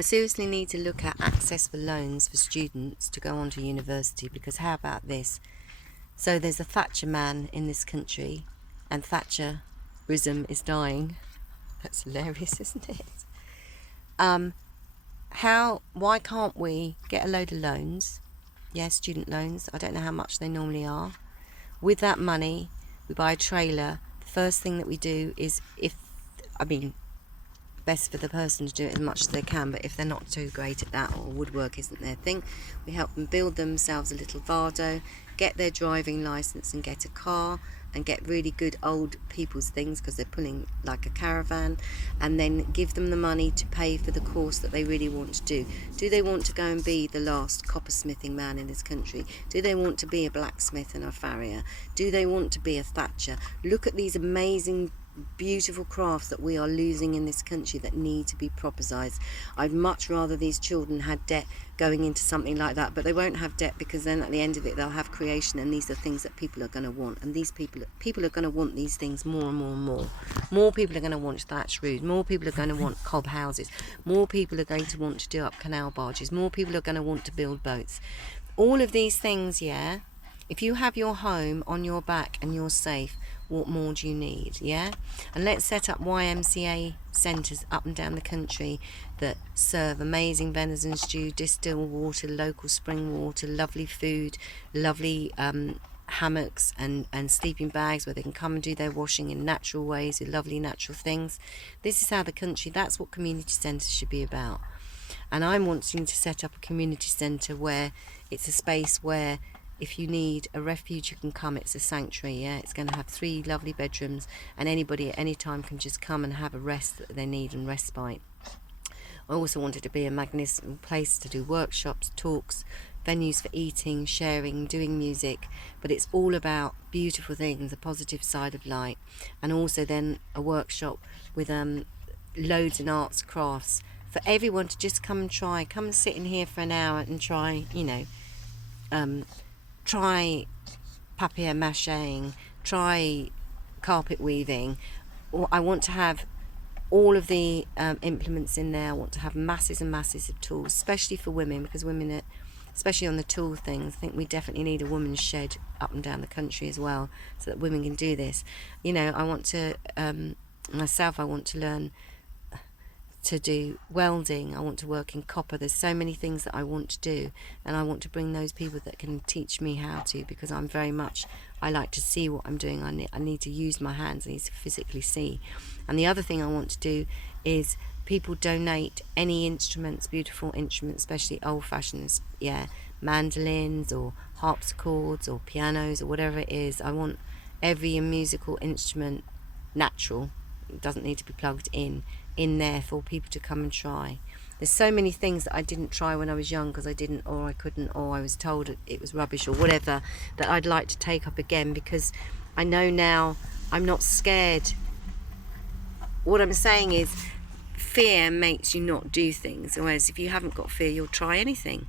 I seriously need to look at access for loans for students to go on to university, because how about this? So there's a Thatcher man in this country, and Thatcherism is dying. That's hilarious, isn't it? Why can't we get a load of loans? Yeah, student loans. I don't know how much they normally are. With that money, we buy a trailer. The first thing that we do is, best for the person to do it as much as they can, but if they're not too great at that, or woodwork isn't their thing, we help them build themselves a little Vardo, get their driving license and get a car, and get really good old people's things because they're pulling like a caravan, and then give them the money to pay for the course that they really want to do. Do they want to go and be the last coppersmithing man in this country? Do they want to be a blacksmith and a farrier? Do they want to be a Thatcher? Look at these amazing beautiful crafts that we are losing in this country that need to be propertised. I'd much rather these children had debt going into something like that, but they won't have debt, because then at the end of it they'll have creation, and these are things that people are going to want, and these people are going to want these things more and more and more. More people are going to want thatched roofs, more people are going to want cob houses, more people are going to want to do up canal barges, more people are going to want to build boats. All of these things, yeah, if you have your home on your back and you're safe, what more do you need? Yeah, and let's set up YMCA centres up and down the country that serve amazing venison stew, distilled water, local spring water, lovely food, lovely hammocks and sleeping bags where they can come and do their washing in natural ways with lovely natural things. This is how the country, that's what community centres should be about. And I'm wanting to set up a community centre where it's a space where if you need a refuge, you can come. It's a sanctuary, yeah. It's going to have 3 lovely bedrooms, and anybody at any time can just come and have a rest that they need and respite. I also want it to be a magnificent place to do workshops, talks, venues for eating, sharing, doing music, but it's all about beautiful things, the positive side of light, and also then a workshop with loads in arts, crafts, for everyone to just come and sit in here for an hour and try, try papier-mâché, try carpet weaving. I want to have all of the implements in there. I want to have masses and masses of tools, especially for women, because women are, especially on the tool things, I think we definitely need a women's shed up and down the country as well, so that women can do this. I want to, I want to learn to do welding. I want to work in copper. There's so many things that I want to do, and I want to bring those people that can teach me how to, because I like to see what I'm doing. I need to use my hands. I need to physically see. And the other thing I want to do is people donate any instruments, beautiful instruments, especially old-fashioned, mandolins or harpsichords or pianos or whatever it is. I want every musical instrument natural. It doesn't need to be plugged in there for people to come and try. There's so many things that I didn't try when I was young because I didn't, or I couldn't, or I was told it was rubbish or whatever, that I'd like to take up again, because I know now I'm not scared. What I'm saying is, fear makes you not do things, whereas if you haven't got fear, you'll try anything.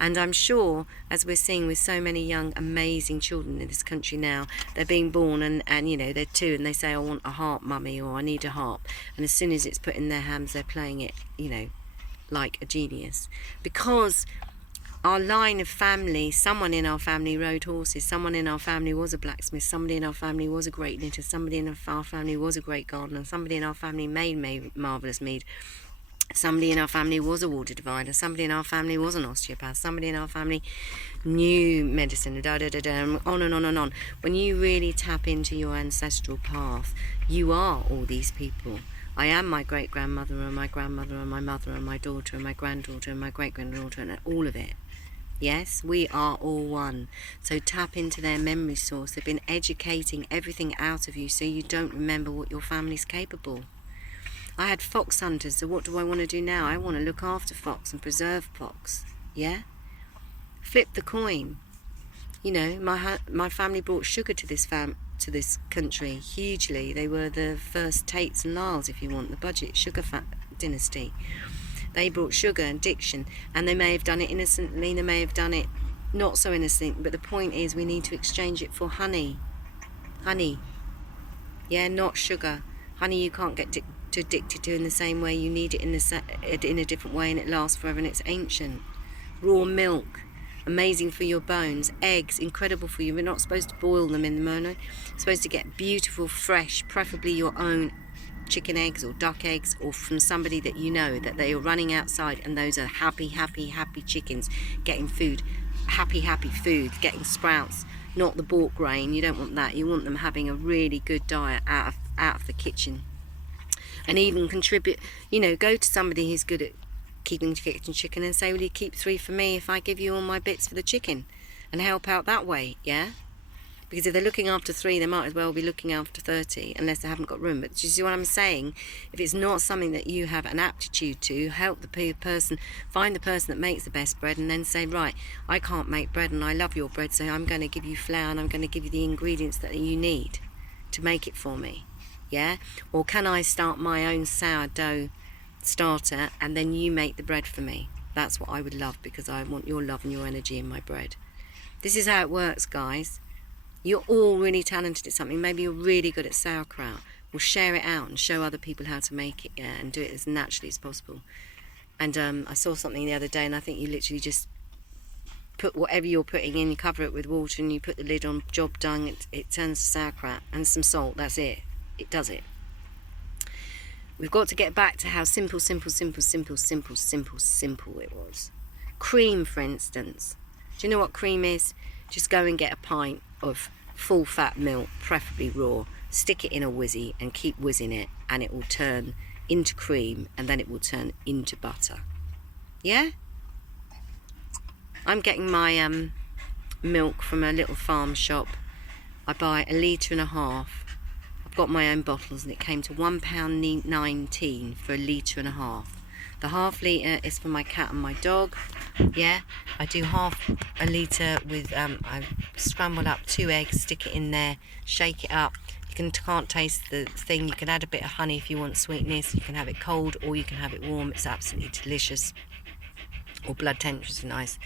And I'm sure, as we're seeing with so many young amazing children in this country now, they're being born and they're 2 and they say, I want a harp, mummy, or I need a harp, and as soon as it's put in their hands, they're playing it like a genius. Because our line of family, someone in our family rode horses, someone in our family was a blacksmith, somebody in our family was a great knitter, somebody in our family was a great gardener, somebody in our family made marvellous mead, somebody in our family was a water divider, somebody in our family was an osteopath, somebody in our family knew medicine, on and on and on. When you really tap into your ancestral path, you are all these people. I am my great-grandmother and my grandmother and my mother and my daughter and my granddaughter and my great-granddaughter and all of it. Yes, we are all one. So tap into their memory source. They've been educating everything out of you so you don't remember what your family's capable. I had fox hunters, so what do I want to do now? I want to look after fox and preserve fox. Yeah? Flip the coin. My family brought sugar to this country hugely. They were the first Tates and Lyles, if you want, the budget sugar dynasty. They brought sugar and diction, and they may have done it innocently, they may have done it not so innocent, but the point is we need to exchange it for honey. Honey. Yeah, not sugar. Honey you can't get to addicted to in the same way. You need it in a different way, and it lasts forever, and it's ancient. Raw milk, amazing for your bones. Eggs, incredible for you. We're not supposed to boil them in the morning. You're supposed to get beautiful, fresh, preferably your own chicken eggs or duck eggs, or from somebody that you know that they are running outside, and those are happy chickens getting food, happy food, getting sprouts, not the bought grain. You don't want that. You want them having a really good diet out of the kitchen. And even contribute, go to somebody who's good at keeping chicken and say, will you keep 3 for me if I give you all my bits for the chicken, and help out that way, yeah? Because if they're looking after 3, they might as well be looking after 30, unless they haven't got room. But do you see what I'm saying? If it's not something that you have an aptitude to, help the person, find the person that makes the best bread, and then say, right, I can't make bread and I love your bread, so I'm going to give you flour and I'm going to give you the ingredients that you need to make it for me, yeah? Or can I start my own sourdough starter and then you make the bread for me? That's what I would love, because I want your love and your energy in my bread. This is how it works, guys. You're all really talented at something. Maybe you're really good at sauerkraut. Well, share it out and show other people how to make it, yeah, and do it as naturally as possible. And I saw something the other day, and I think you literally just put whatever you're putting in, you cover it with water, and you put the lid on, job done. It turns to sauerkraut and some salt. That's it. It does it. We've got to get back to how simple it was. Cream, for instance. Do you know what cream is? Just go and get a pint of full fat milk, preferably raw, stick it in a whizzy and keep whizzing it, and it will turn into cream, and then it will turn into butter. Yeah? I'm getting my milk from a little farm shop. I buy 1.5 litres. I've got my own bottles, and it came to £1.19 for 1.5 litres. The half litre is for my cat and my dog. Yeah, I do half a litre with, I scramble up 2 eggs, stick it in there, shake it up. You can't taste the thing. You can add a bit of honey if you want sweetness. You can have it cold or you can have it warm. It's absolutely delicious. Or blood temperature is nice.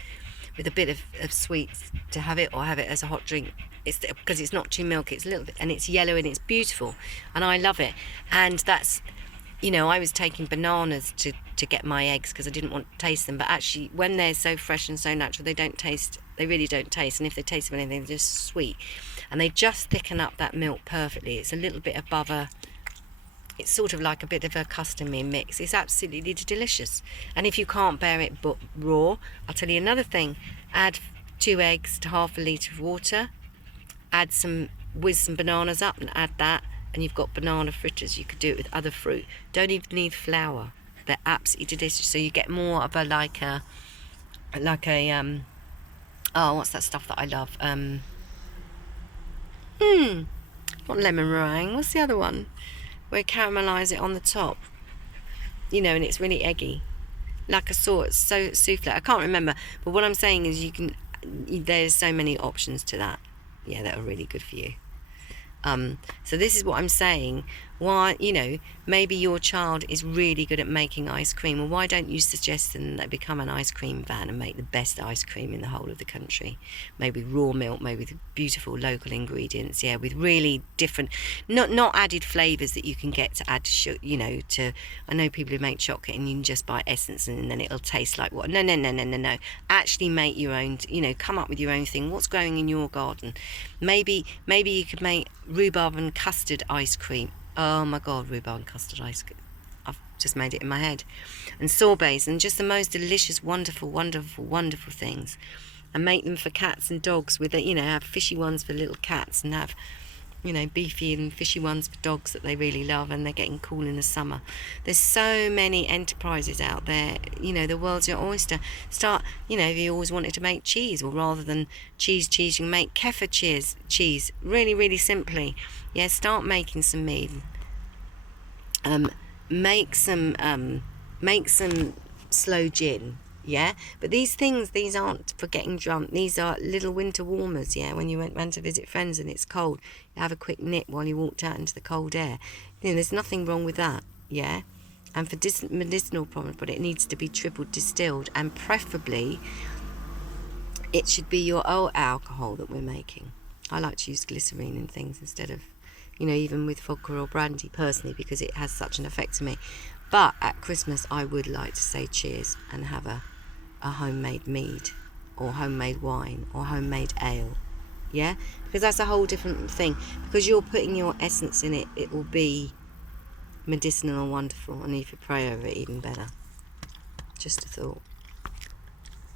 With a bit of sweets to have it, or have it as a hot drink. It's because it's not too milky. It's a little bit, and it's yellow and it's beautiful, and I love it. And that's, I was taking bananas to get my eggs because I didn't want to taste them. But actually, when they're so fresh and so natural, they don't taste. They really don't taste. And if they taste of anything, they're just sweet, and they just thicken up that milk perfectly. It's a little bit above it's sort of like a bit of a custom-made mix. It's absolutely delicious. And if you can't bear it but raw, I'll tell you another thing. Add 2 eggs to half a litre of water. Whiz some bananas up and add that, and you've got banana fritters. You could do it with other fruit. Don't even need flour. They're absolutely delicious. So you get more of a what's that stuff that I love? Not lemon meringue. What's the other one? Where you caramelise it on the top, and it's really eggy, like a sort of souffle. I can't remember, but what I'm saying is there's so many options to that, yeah, that are really good for you. So this is what I'm saying. Why, maybe your child is really good at making ice cream. Well, why don't you suggest them they become an ice cream van and make the best ice cream in the whole of the country? Maybe raw milk, maybe with beautiful local ingredients, yeah, with really different, not added flavours that you can get to add to, I know people who make chocolate and you can just buy essence and then it'll taste like what? No. Actually make your own, come up with your own thing. What's growing in your garden? Maybe you could make rhubarb and custard ice cream. Oh my God, rhubarb and custard ice cream. I've just made it in my head. And sorbets, and just the most delicious, wonderful things. And make them for cats and dogs with, have fishy ones for little cats, and have, beefy and fishy ones for dogs that they really love, and they're getting cool in the summer. There's so many enterprises out there. The world's your oyster. Start, if you always wanted to make cheese, or rather than cheese, you can make kefir cheese, really, really simply. Yeah, start making some mead. Make some slow gin. Yeah, but these aren't for getting drunk. These are little winter warmers. Yeah, when you went to visit friends and it's cold, you have a quick nip while you walked out into the cold air. There's nothing wrong with that. Yeah, and for medicinal problems, but it needs to be triple distilled, and preferably it should be your own alcohol that we're making. I like to use glycerine and things instead of you know, even with vodka or brandy personally, because it has such an effect on me. But at Christmas, I would like to say cheers and have a homemade mead or homemade wine or homemade ale. Yeah, because that's a whole different thing. Because you're putting your essence in it, it will be medicinal and wonderful. And if you pray over it, even better. Just a thought.